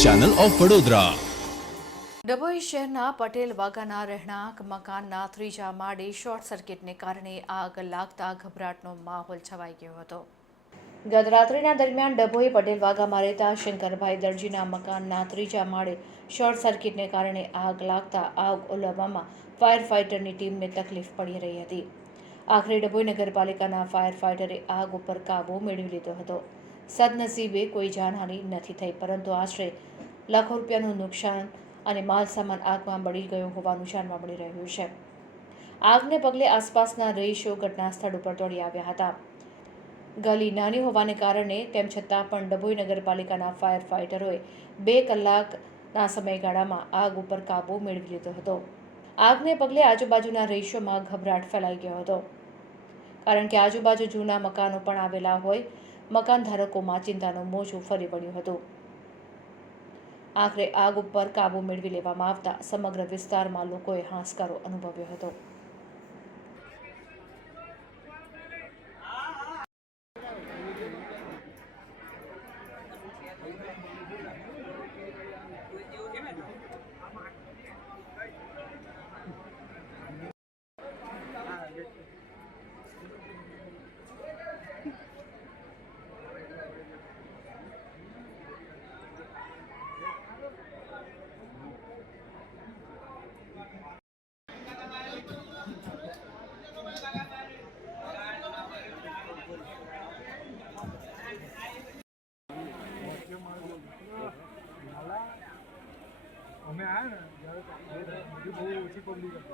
Channel of Vadodara Dabhoi શહેરના પટેલ વાગાના રહેણાંક મકાનના ત્રીજા માળે શોર્ટ સર્કિટને કારણે આગ લાગતા ગભરાટનો માહોલ છવાઈ ગયો હતો. ગત રાત્રિના દરમિયાન ડભોઈ પટેલ વાગામાં રહેતા શંકરભાઈ દરજીના મકાનના ત્રીજા માળે શોર્ટ સર્કિટને કારણે આગ લાગતા આગ ઓલવવામાં ફાયર ફાઇટરની ટીમને તકલીફ પડી રહી હતી. આખરે ડભોઈ નગરપાલિકાના ફાયર ફાઇટરે આગ ઉપર કાબૂ મેળવી લીધો હતો. સદનસીબે કોઈ જાનહાનિ નથી થઈ, પરંતુ આશરે લાખો રૂપિયાનું નુકસાન અને માલ સામાન આગમાં બળી ગયો હોવાનું જાણવા મળી રહ્યું છે. આગને પગલે આસપાસના રહીશો ઘટના સ્થળ ઉપર દોડી આવ્યા હતા. ગલી નાની હોવાને કારણે તેમ છતાં પણ ડભોઈ નગરપાલિકાના ફાયર ફાઇટરોએ બે કલાકના સમયગાળામાં આગ ઉપર કાબૂ મેળવી લીધો હતો. આગને પગલે આજુબાજુના રહીશોમાં ગભરાટ ફેલાઈ ગયો હતો. કારણ કે આજુબાજુ જૂના મકાનો પણ આવેલા હોય મકાન ધારકોમાં ચિંતાનું મોજું ફરી વળ્યું હતું. આખરે આગ ઉપર કાબૂ મેળવી લેવામાં આવતા સમગ્ર વિસ્તારમાં લોકોએ હાશકારો અનુભવ્યો હતો. અમે આ ને બહુ ઓછી પબ્લિક હતી.